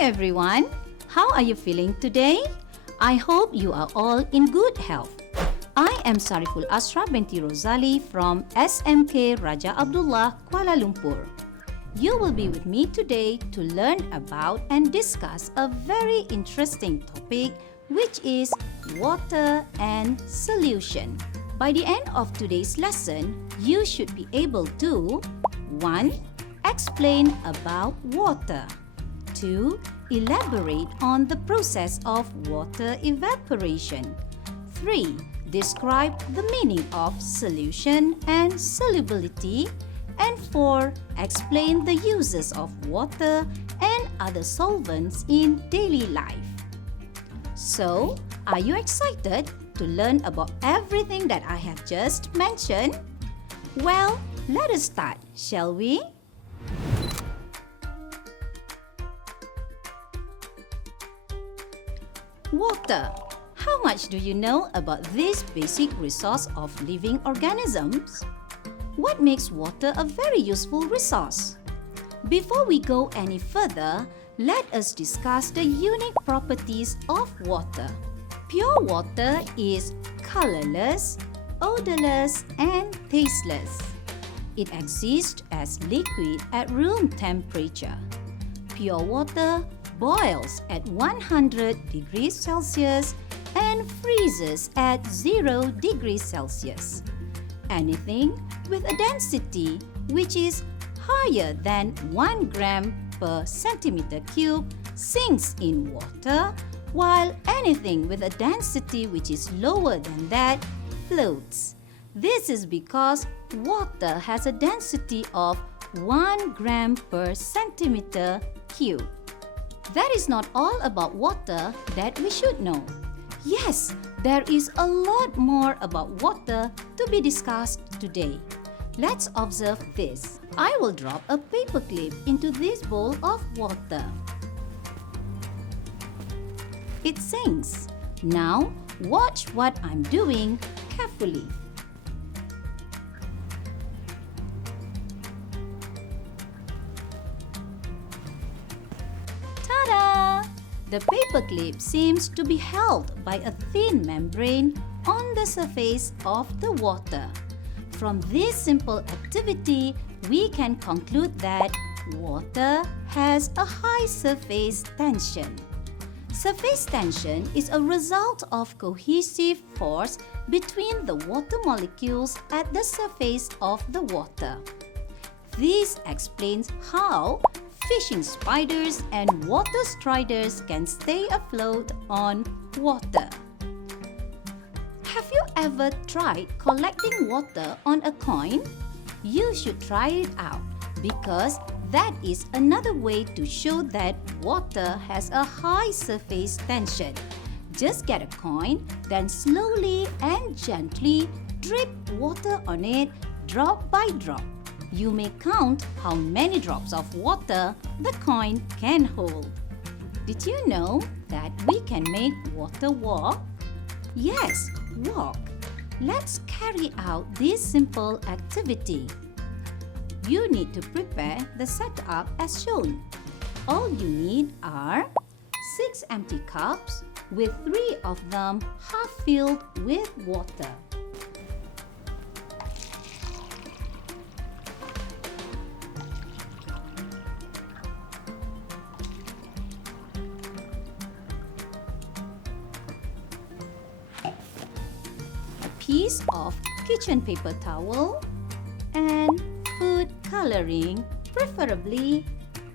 everyone, how are you feeling today? I hope you are all in good health. I am Sariful Asra binti Rosali from SMK Raja Abdullah, Kuala Lumpur. You will be with me today to learn about and discuss a very interesting topic, which is water and solution. By the end of today's lesson, you should be able to 1. Explain about water. 2. Elaborate on the process of water evaporation. 3. Describe the meaning of solution and solubility. And 4. Explain the uses of water and other solvents in daily life. So, are you excited to learn about everything that I have just mentioned? Well, let us start, shall we? Water. How much do you know about this basic resource of living organisms? What makes water a very useful resource? Before we go any further, let us discuss the unique properties of water. Pure water is colorless, odorless, and tasteless. It exists as liquid at room temperature. Pure water boils at 100 degrees Celsius and freezes at 0 degrees Celsius. Anything with a density which is higher than 1 gram per centimeter cube sinks in water, while anything with a density which is lower than that floats. This is because water has a density of 1 gram per centimeter cube. That is not all about water that we should know. Yes, there is a lot more about water to be discussed today. Let's observe this. I will drop a paper clip into this bowl of water. It sinks. Now, watch what I'm doing carefully. Ta-da! The paper clip seems to be held by a thin membrane on the surface of the water. From this simple activity, we can conclude that water has a high surface tension. Surface tension is a result of cohesive force between the water molecules at the surface of the water. This explains how fishing spiders and water striders can stay afloat on water. Have you ever tried collecting water on a coin? You should try it out because that is another way to show that water has a high surface tension. Just get a coin, then slowly and gently drip water on it drop by drop. You may count how many drops of water the coin can hold. Did you know that we can make water walk? Yes, walk. Let's carry out this simple activity. You need to prepare the setup as shown. All you need are 6 empty cups with 3 of them half filled with water. Piece of kitchen paper towel and food coloring, preferably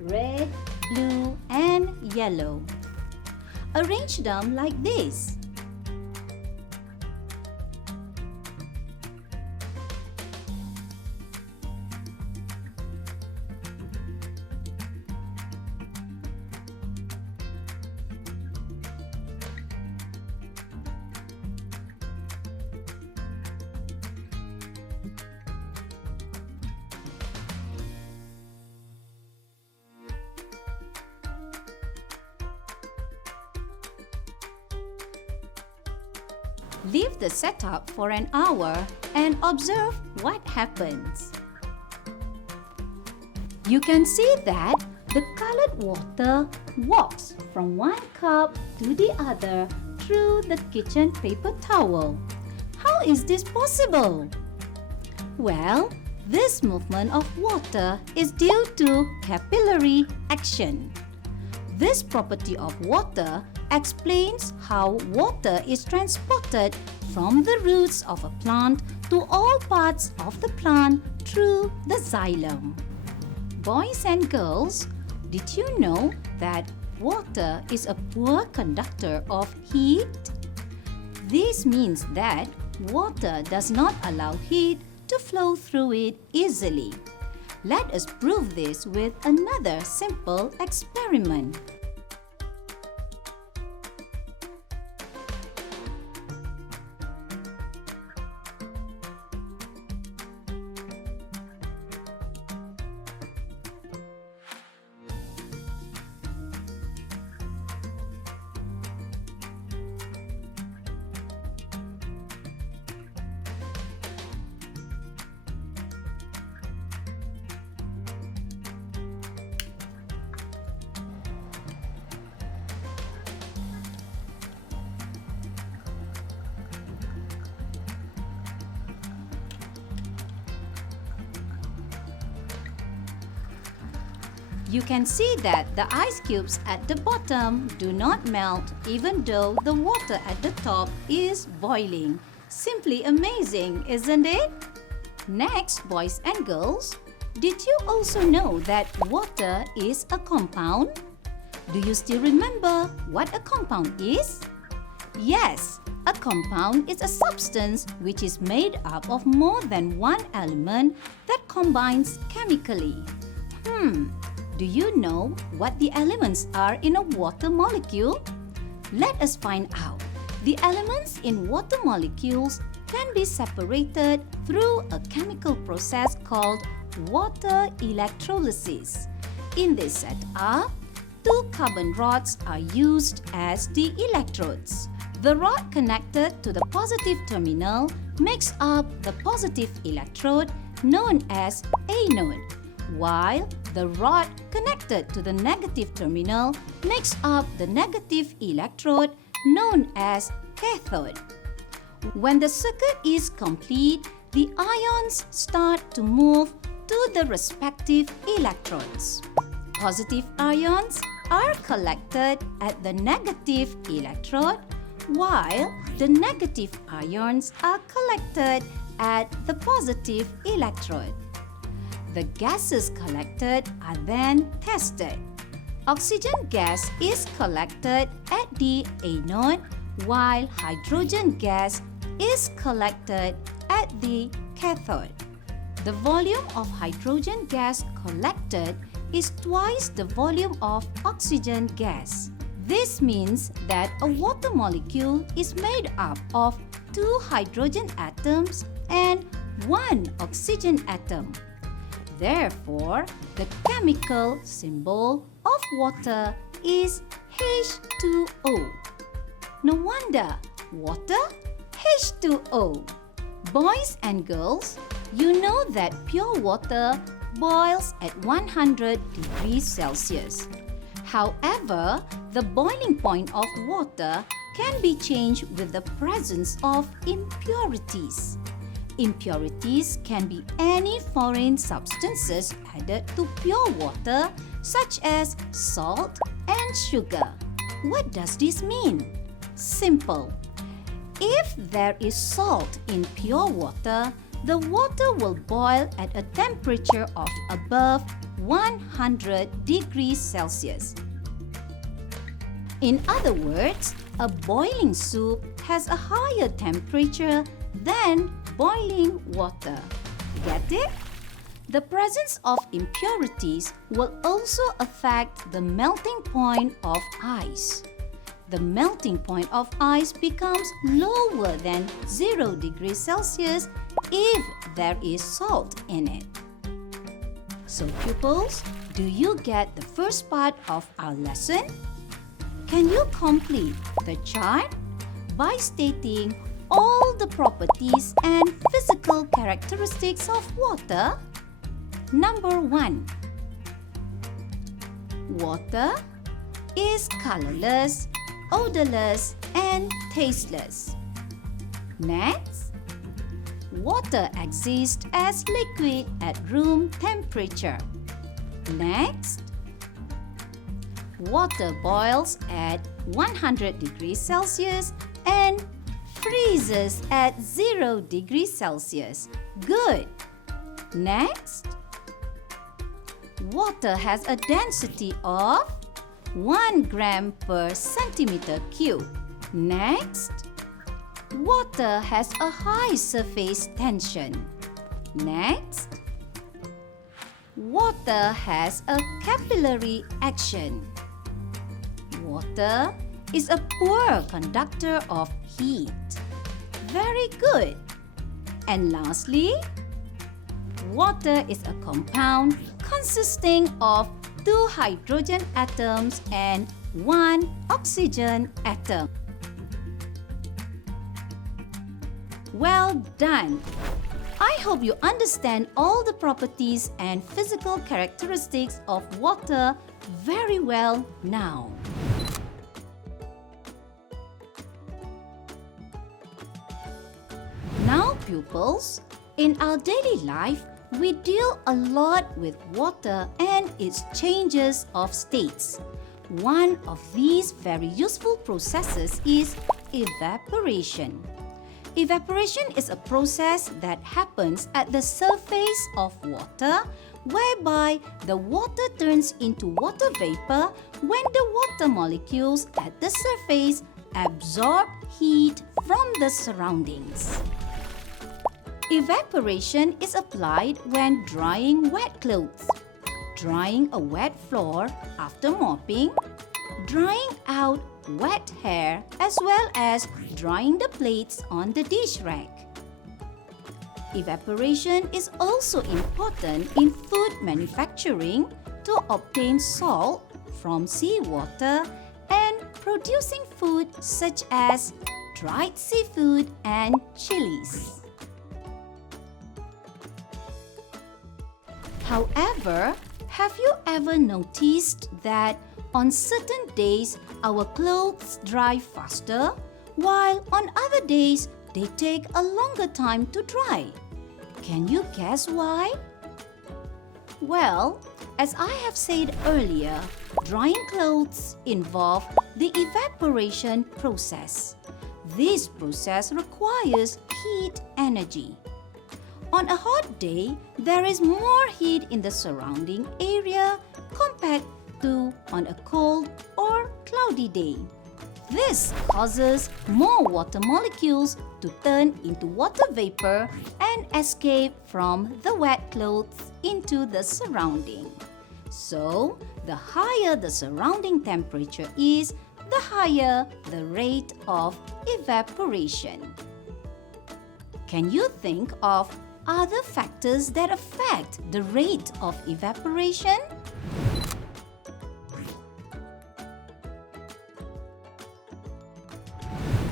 red, blue, and yellow. Arrange them like this. Leave the setup for an hour and observe what happens. You can see that the colored water walks from one cup to the other through the kitchen paper towel. How is this possible? Well, this movement of water is due to capillary action. This property of water explains how water is transported from the roots of a plant to all parts of the plant through the xylem. Boys and girls, did you know that water is a poor conductor of heat? This means that water does not allow heat to flow through it easily. Let us prove this with another simple experiment. You can see that the ice cubes at the bottom do not melt even though the water at the top is boiling. Simply amazing, isn't it? Next, boys and girls, did you also know that water is a compound? Do you still remember what a compound is? Yes, a compound is a substance which is made up of more than one element that combines chemically. Do you know what the elements are in a water molecule? Let us find out. The elements in water molecules can be separated through a chemical process called water electrolysis. In this setup, 2 carbon rods are used as the electrodes. The rod connected to the positive terminal makes up the positive electrode known as anode, while the rod connected to the negative terminal makes up the negative electrode known as cathode. When the circuit is complete, the ions start to move to the respective electrodes. Positive ions are collected at the negative electrode, while the negative ions are collected at the positive electrode. The gases collected are then tested. Oxygen gas is collected at the anode, while hydrogen gas is collected at the cathode. The volume of hydrogen gas collected is twice the volume of oxygen gas. This means that a water molecule is made up of 2 hydrogen atoms and 1 oxygen atom. Therefore, the chemical symbol of water is H2O. No wonder, water H2O. Boys and girls, you know that pure water boils at 100 degrees Celsius. However, the boiling point of water can be changed with the presence of impurities. Impurities can be any foreign substances added to pure water, such as salt and sugar. What does this mean? Simple. If there is salt in pure water, the water will boil at a temperature of above 100 degrees Celsius. In other words, a boiling soup has a higher temperature than boiling water. Get it? The presence of impurities will also affect the melting point of ice. The melting point of ice becomes lower than 0 degrees Celsius if there is salt in it. So pupils, do you get the first part of our lesson? Can you complete the chart by stating all the properties and physical characteristics of water? Number 1. Water is colorless, odorless, and tasteless. Next, water exists as liquid at room temperature. Next, water boils at 100 degrees Celsius and freezes at 0 degrees Celsius. Good. Next, water has a density of 1 gram per centimeter cube. Next, water has a high surface tension. Next, water has a capillary action. Water is a poor conductor of heat. Very good. And lastly, water is a compound consisting of 2 hydrogen atoms and 1 oxygen atom. Well done! I hope you understand all the properties and physical characteristics of water very well now. Now, pupils, in our daily life, we deal a lot with water and its changes of states. One of these very useful processes is evaporation. Evaporation is a process that happens at the surface of water, whereby the water turns into water vapor when the water molecules at the surface absorb heat from the surroundings. Evaporation is applied when drying wet clothes, drying a wet floor after mopping, drying out wet hair, as well as drying the plates on the dish rack. Evaporation is also important in food manufacturing to obtain salt from seawater and producing food such as dried seafood and chilies. However, have you ever noticed that on certain days our clothes dry faster, while on other days they take a longer time to dry? Can you guess why? Well, as I have said earlier, drying clothes involve the evaporation process. This process requires heat energy. On a hot day, there is more heat in the surrounding area compared to on a cold or cloudy day. This causes more water molecules to turn into water vapor and escape from the wet clothes into the surrounding. So, the higher the surrounding temperature is, the higher the rate of evaporation. Can you think of other factors that affect the rate of evaporation?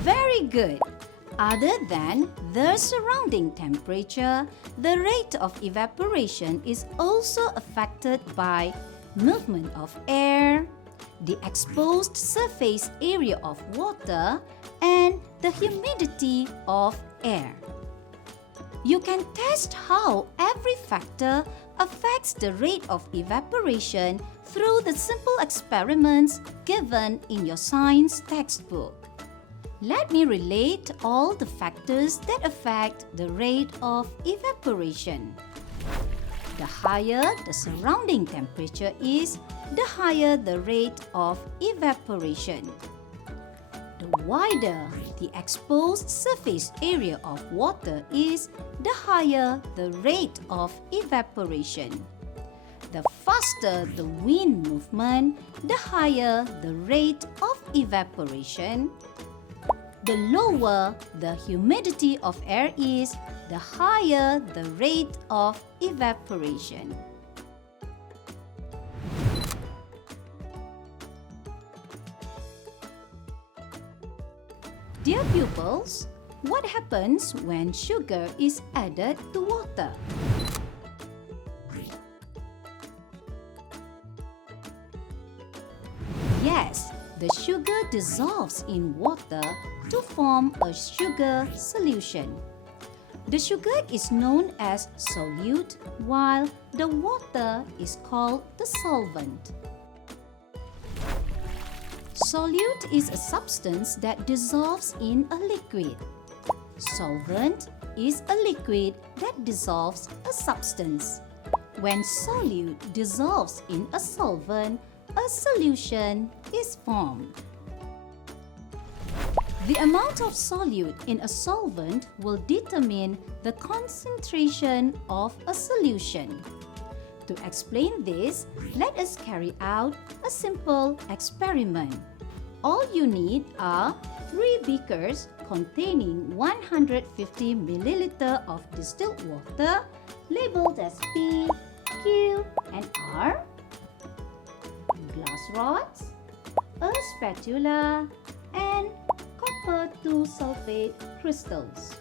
Very good. Other than the surrounding temperature, the rate of evaporation is also affected by movement of air, the exposed surface area of water, and the humidity of air. You can test how every factor affects the rate of evaporation through the simple experiments given in your science textbook. Let me relate all the factors that affect the rate of evaporation. The higher the surrounding temperature is, the higher the rate of evaporation. The wider the exposed surface area of water is, the higher the rate of evaporation. The faster the wind movement, the higher the rate of evaporation. The lower the humidity of air is, the higher the rate of evaporation. Dear pupils, what happens when sugar is added to water? Yes, The sugar dissolves in water to form a sugar solution. The sugar is known as solute, while the water is called the solvent. Solute is a substance that dissolves in a liquid. Solvent is a liquid that dissolves a substance. When solute dissolves in a solvent, a solution is formed. The amount of solute in a solvent will determine the concentration of a solution. To explain this, let us carry out a simple experiment. All you need are 3 beakers containing 150 ml of distilled water labeled as P, Q, and R, glass rods, a spatula, and copper 2 sulfate crystals.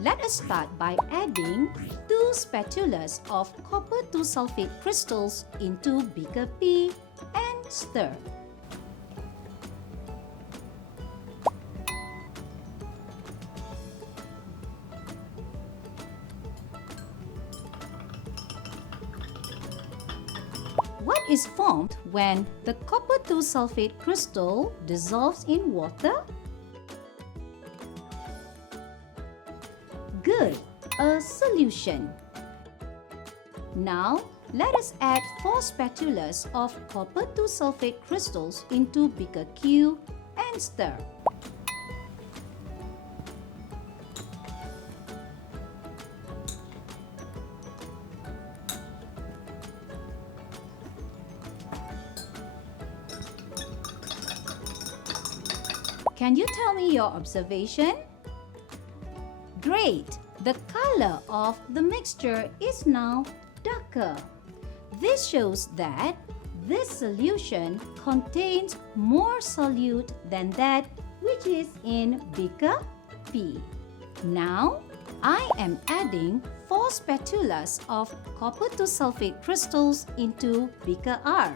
Let us start by adding 2 spatulas of copper 2 sulfate crystals into beaker P and stir. What is formed when the copper 2 sulfate crystal dissolves in water? Good, a solution. Now, let us add 4 spatulas of copper 2 sulfate crystals into beaker Q and stir. Can you tell me your observation? Great! The color of the mixture is now darker. This shows that this solution contains more solute than that which is in beaker P. Now, I am adding 4 spatulas of copper 2 sulfate crystals into beaker R.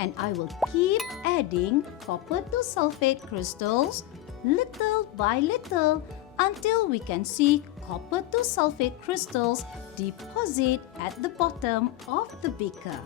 And I will keep adding copper 2 sulfate crystals little by little until we can see copper 2 sulfate crystals deposit at the bottom of the beaker.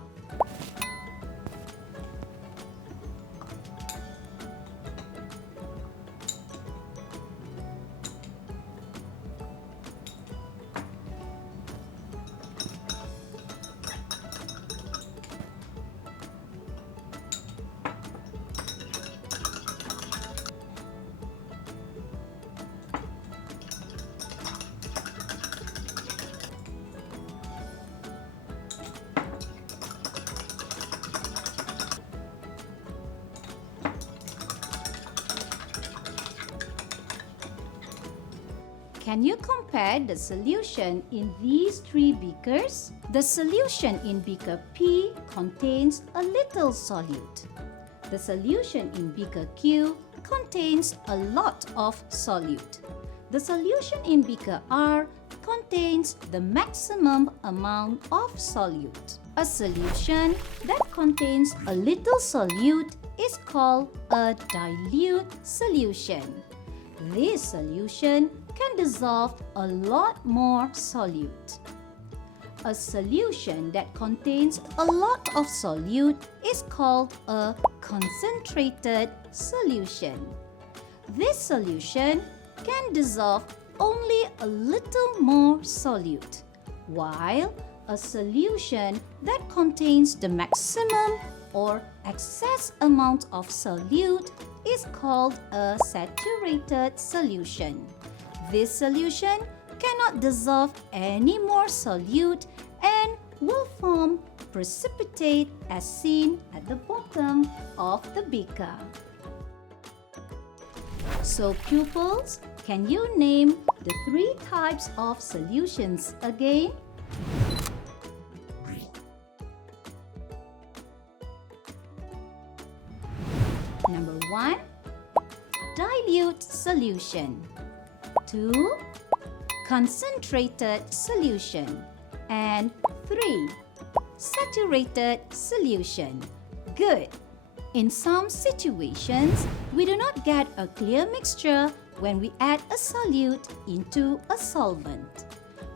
Can you compare the solution in these 3 beakers? The solution in beaker P contains a little solute. The solution in beaker Q contains a lot of solute. The solution in beaker R contains the maximum amount of solute. A solution that contains a little solute is called a dilute solution. This solution can dissolve a lot more solute. A solution that contains a lot of solute is called a concentrated solution. This solution can dissolve only a little more solute, while a solution that contains the maximum or excess amount of solute is called a saturated solution. This solution cannot dissolve any more solute and will form precipitate as seen at the bottom of the beaker. So pupils, can you name the 3 types of solutions again? Number 1, dilute solution. 2, concentrated solution. And 3, saturated solution. Good! In some situations, we do not get a clear mixture when we add a solute into a solvent.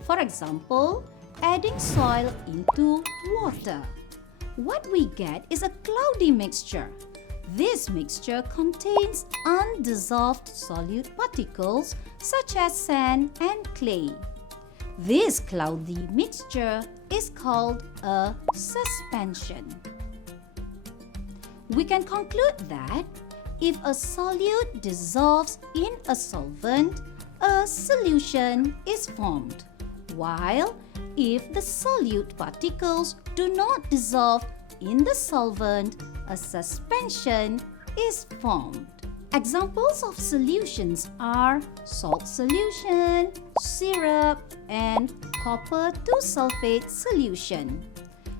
For example, adding soil into water. What we get is a cloudy mixture. This mixture contains undissolved solute particles such as sand and clay. This cloudy mixture is called a suspension. We can conclude that if a solute dissolves in a solvent, a solution is formed, while if the solute particles do not dissolve in the solvent, a suspension is formed. Examples of solutions are salt solution, syrup, and copper 2-sulfate solution.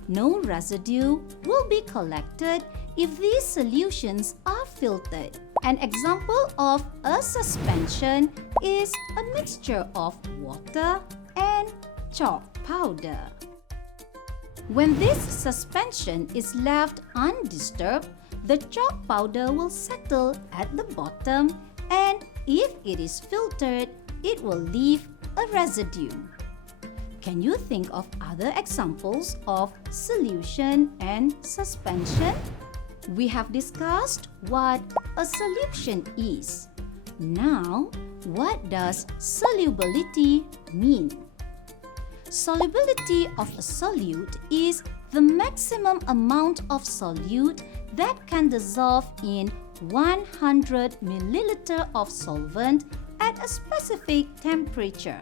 No residue will be collected if these solutions are filtered. An example of a suspension is a mixture of water and chalk powder. When this suspension is left undisturbed, the chalk powder will settle at the bottom, and if it is filtered, it will leave a residue. Can you think of other examples of solution and suspension? We have discussed what a solution is. Now, what does solubility mean? Solubility of a solute is the maximum amount of solute that can dissolve in 100 milliliter of solvent at a specific temperature.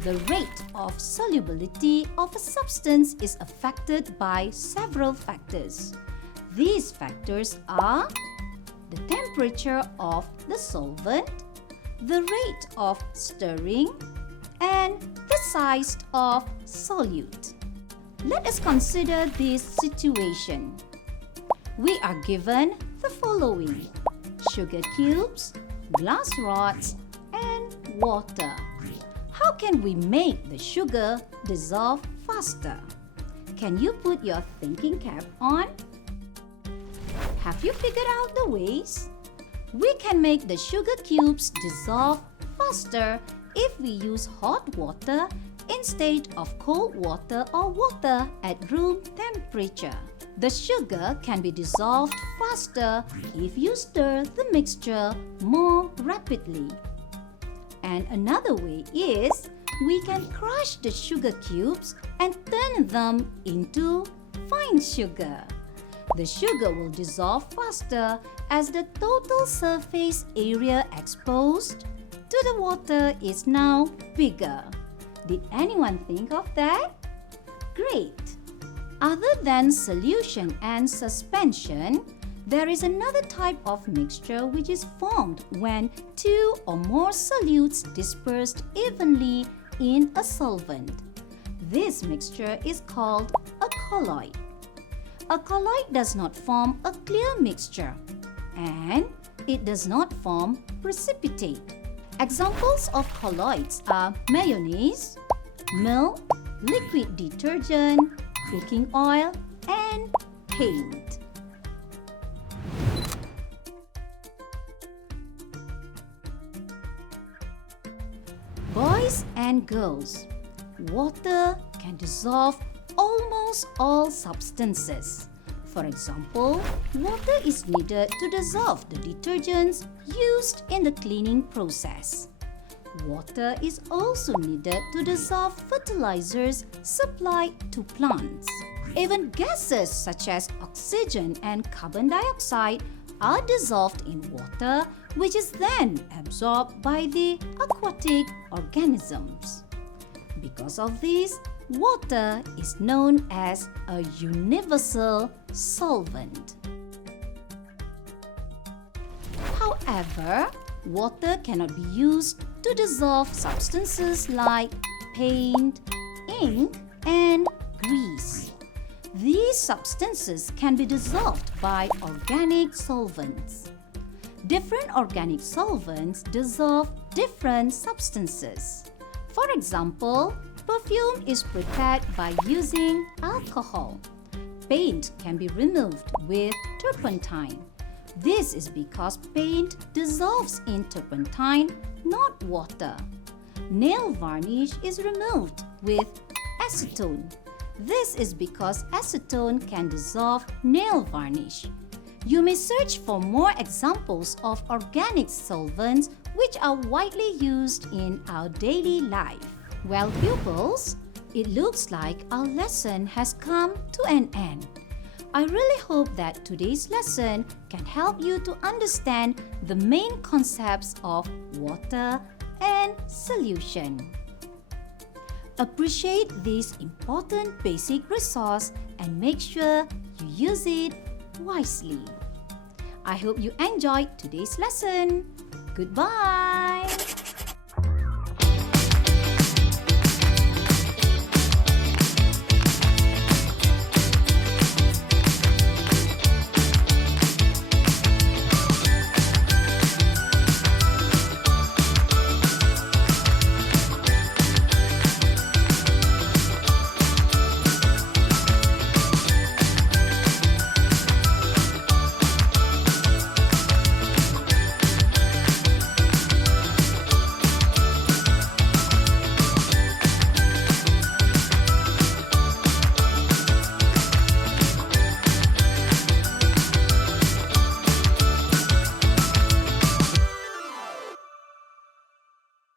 The rate of solubility of a substance is affected by several factors. These factors are the temperature of the solvent, the rate of stirring, and the size of solute. Let us consider this situation. We are given the following: sugar cubes, glass rods, and water. How can we make the sugar dissolve faster? Can you put your thinking cap on? Have you figured out the ways? We can make the sugar cubes dissolve faster if we use hot water instead of cold water or water at room temperature. The sugar can be dissolved faster if you stir the mixture more rapidly. And another way is we can crush the sugar cubes and turn them into fine sugar. The sugar will dissolve faster as the total surface area exposed to the water is now bigger. Did anyone think of that? Great! Other than solution and suspension, there is another type of mixture which is formed when two or more solutes dispersed evenly in a solvent. This mixture is called a colloid. A colloid does not form a clear mixture, and it does not form precipitate. Examples of colloids are mayonnaise, milk, liquid detergent, cooking oil, and paint. Boys and girls, water can dissolve almost all substances. For example, water is needed to dissolve the detergents used in the cleaning process. Water is also needed to dissolve fertilizers supplied to plants. Even gases such as oxygen and carbon dioxide are dissolved in water, which is then absorbed by the aquatic organisms. Because of this, water is known as a universal solvent. However, water cannot be used to dissolve substances like paint, ink, and grease. These substances can be dissolved by organic solvents. Different organic solvents dissolve different substances. For example, perfume is prepared by using alcohol. paint can be removed with turpentine. This is because paint dissolves in turpentine, not water. Nail varnish is removed with acetone. This is because acetone can dissolve nail varnish. You may search for more examples of organic solvents which are widely used in our daily life. Well, pupils, it looks like our lesson has come to an end. I really hope that today's lesson can help you to understand the main concepts of water and solution. Appreciate this important basic resource and make sure you use it wisely. I hope you enjoyed today's lesson. Goodbye!